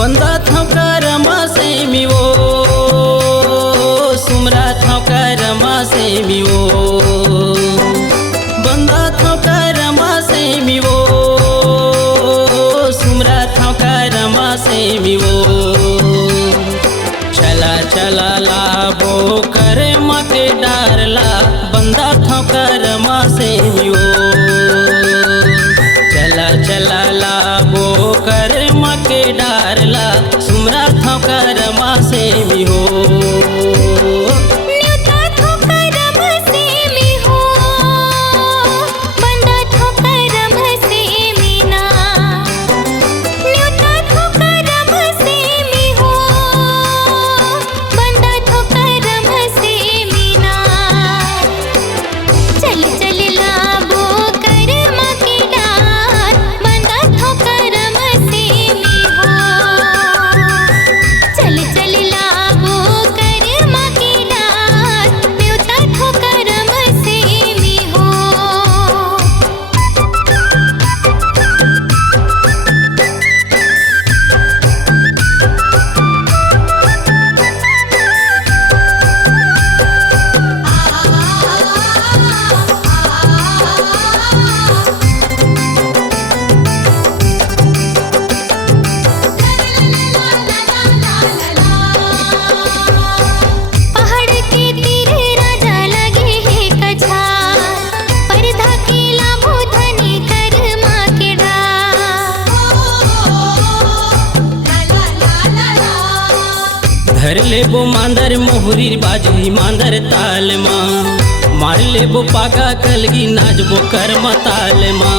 बंदा था करमा से मिवो सुमरा था करमा से मिवो बंदा था करमा से मिवो सुमरा था करमा से मिवो चला चला लाबो करमा के डारला बंदा था करमा से मिवो चला चला लाबो करमा के डारला सुमरा था करमा से मिहो धर लेबो मांदर मोहरी बाजी मांदर ताल माँ मार लेबो पाका कलगी नाचबो कर्म ताल माँ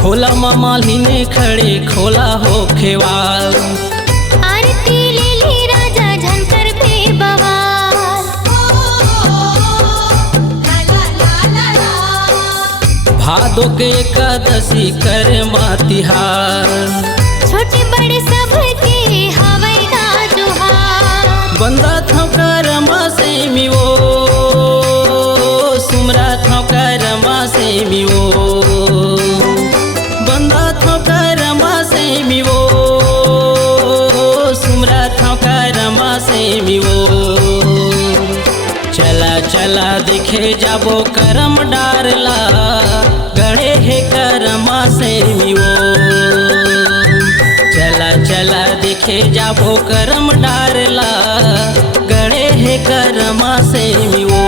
खोला मामा लीने खड़े खोला हो खेवाल आरती ले ली राजा झनकर पे बवाल भादो के एकादशी कर मातिहार छोटे बड़े सब के हवै का जोहार बंदा था करमा से मिवो सुमरा था करमा से मिवो बंदा था करमा से मिवो सुमरा था करमा से मिवो चला चला देखे जाबो करम डारला गड़े है करमा से मिवो चला चला देखे जाबो करम डारला गड़े है करमा से मिवो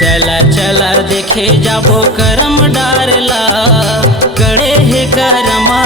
चला चला देखे जाबो करम डारला गड़े है करमा